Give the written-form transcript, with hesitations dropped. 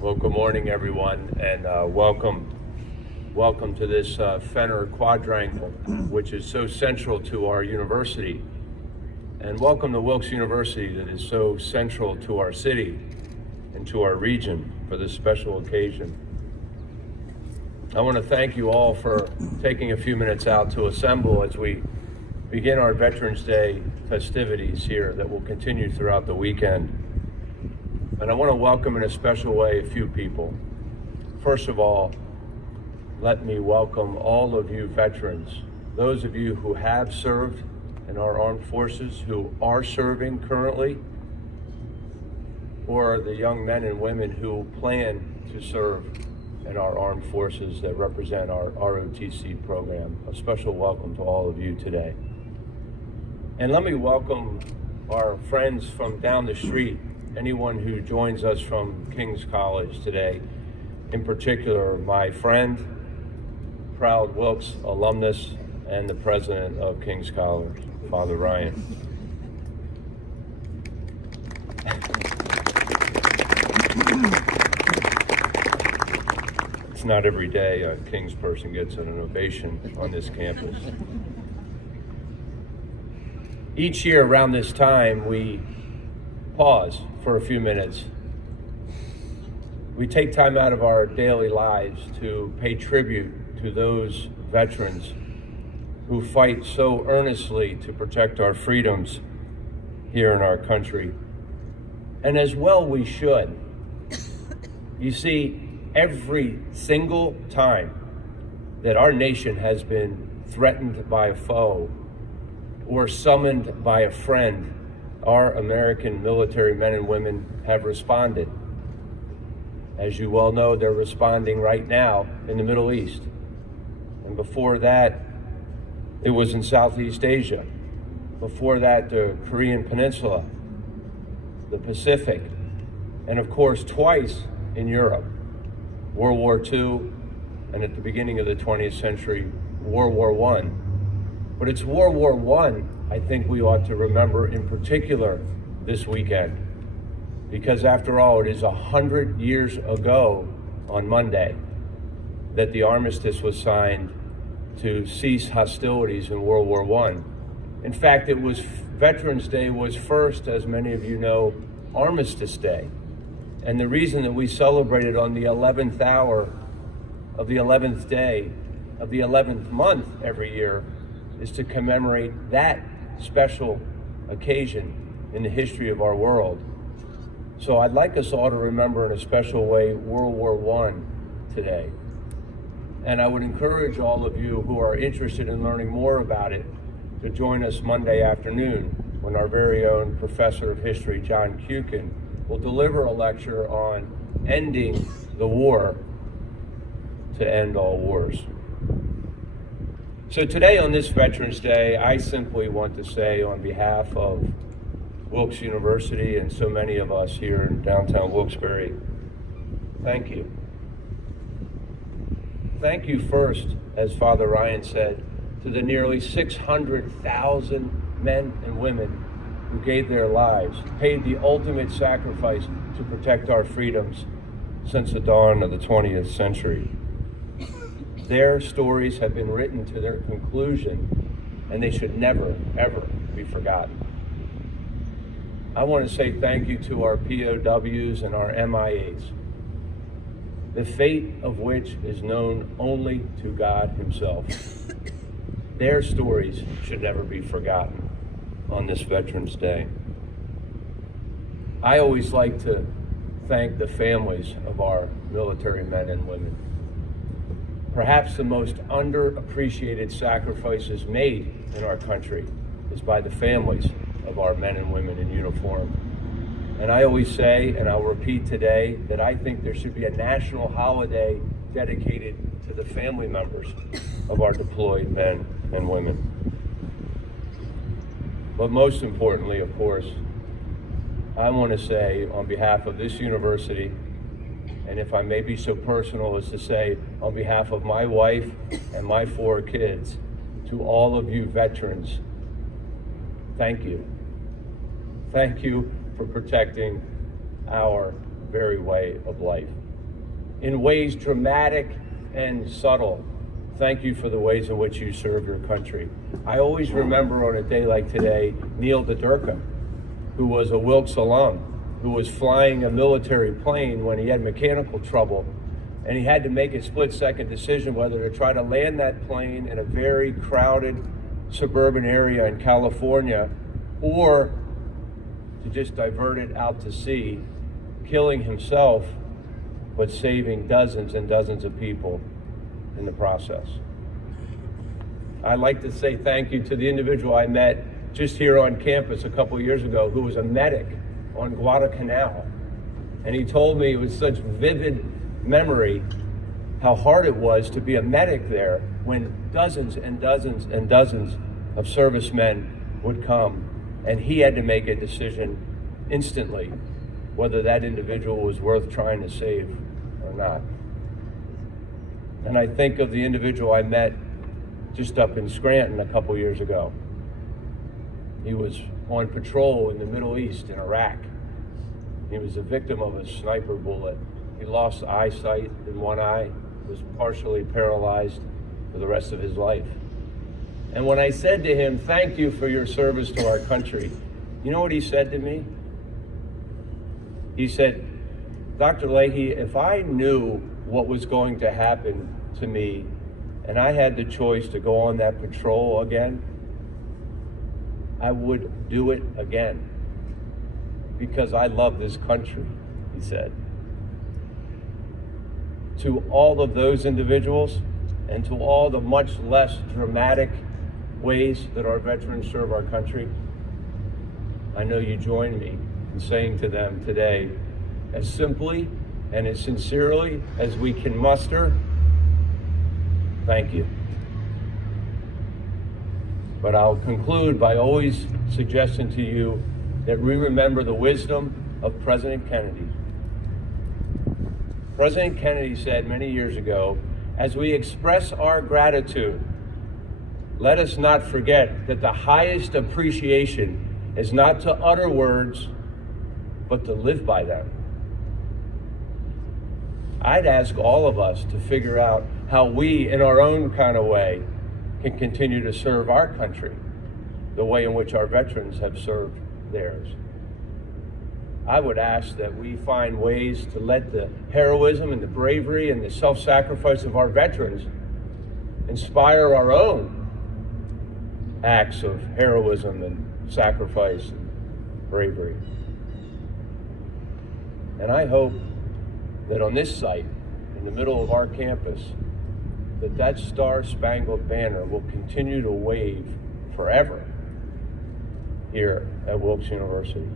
Well, good morning, everyone, and welcome to this Fenner Quadrangle, which is so central to our university, and welcome to Wilkes University, that is so central to our city and to our region for this special occasion. I want to thank you all for taking a few minutes out to assemble as we begin our Veterans Day festivities here that will continue throughout the weekend. And I want to welcome in a special way a few people. First of all, let me welcome all of you veterans, those of you who have served in our armed forces, who are serving currently, or the young men and women who plan to serve in our armed forces that represent our ROTC program. A special welcome to all of you today. And let me welcome our friends from down the street, anyone who joins us from King's College today. In particular, my friend, proud Wilkes alumnus, and the president of King's College, Father Ryan. It's not every day a King's person gets an ovation on this campus. Each year around this time, we pause for a few minutes. We take time out of our daily lives to pay tribute to those veterans who fight so earnestly to protect our freedoms here in our country. And as well we should. You see, every single time that our nation has been threatened by a foe or summoned by a friend, our American military men and women have responded. As you well know, they're responding right now in the Middle East. And before that, it was in Southeast Asia. Before that, the Korean Peninsula, the Pacific, and of course, twice in Europe, World War II, and at the beginning of the 20th century, World War I. But it's World War I think we ought to remember in particular this weekend, because after all, it is 100 years ago on Monday that the Armistice was signed to cease hostilities in World War I. In fact, Veterans Day was first, as many of you know, Armistice Day. And the reason that we celebrate it on the 11th hour of the 11th day of the 11th month every year is to commemorate that special occasion in the history of our world. So I'd like us all to remember in a special way World War I today. And I would encourage all of you who are interested in learning more about it to join us Monday afternoon when our very own professor of history, John Kukin, will deliver a lecture on ending the war to end all wars. So today on this Veterans Day, I simply want to say on behalf of Wilkes University and so many of us here in downtown Wilkes-Barre, thank you. Thank you first, as Father Ryan said, to the nearly 600,000 men and women who gave their lives, paid the ultimate sacrifice to protect our freedoms since the dawn of the 20th century. Their stories have been written to their conclusion, and they should never, ever be forgotten. I want to say thank you to our POWs and our MIAs, the fate of which is known only to God Himself. Their stories should never be forgotten on this Veterans Day. I always like to thank the families of our military men and women. Perhaps the most underappreciated sacrifices made in our country is by the families of our men and women in uniform. And I always say, and I'll repeat today, that I think there should be a national holiday dedicated to the family members of our deployed men and women. But most importantly, of course, I want to say on behalf of this university, and if I may be so personal as to say on behalf of my wife and my 4 kids, to all of you veterans, thank you. Thank you for protecting our very way of life. In ways dramatic and subtle, thank you for the ways in which you serve your country. I always remember on a day like today, Neil DeDurka, who was a Wilkes alum, who was flying a military plane when he had mechanical trouble, and he had to make a split-second decision whether to try to land that plane in a very crowded suburban area in California or to just divert it out to sea, killing himself, but saving dozens and dozens of people in the process. I'd like to say thank you to the individual I met just here on campus a couple years ago who was a medic on Guadalcanal. And he told me with such vivid memory how hard it was to be a medic there when dozens and dozens and dozens of servicemen would come, and he had to make a decision instantly whether that individual was worth trying to save or not. And I think of the individual I met just up in Scranton a couple years ago. He was on patrol in the Middle East, in Iraq. He was a victim of a sniper bullet. He lost eyesight in one eye, was partially paralyzed for the rest of his life. And when I said to him, thank you for your service to our country, you know what he said to me? He said, Dr. Leahy, if I knew what was going to happen to me and I had the choice to go on that patrol again, I would do it again because I love this country, he said. To all of those individuals and to all the much less dramatic ways that our veterans serve our country, I know you join me in saying to them today, as simply and as sincerely as we can muster, thank you. But I'll conclude by always suggesting to you that we remember the wisdom of President Kennedy. President Kennedy said many years ago, as we express our gratitude, let us not forget that the highest appreciation is not to utter words, but to live by them. I'd ask all of us to figure out how we, in our own kind of way, can continue to serve our country the way in which our veterans have served theirs. I would ask that we find ways to let the heroism and the bravery and the self-sacrifice of our veterans inspire our own acts of heroism and sacrifice and bravery. And I hope that on this site, in the middle of our campus, that Star-Spangled Banner will continue to wave forever here at Wilkes University.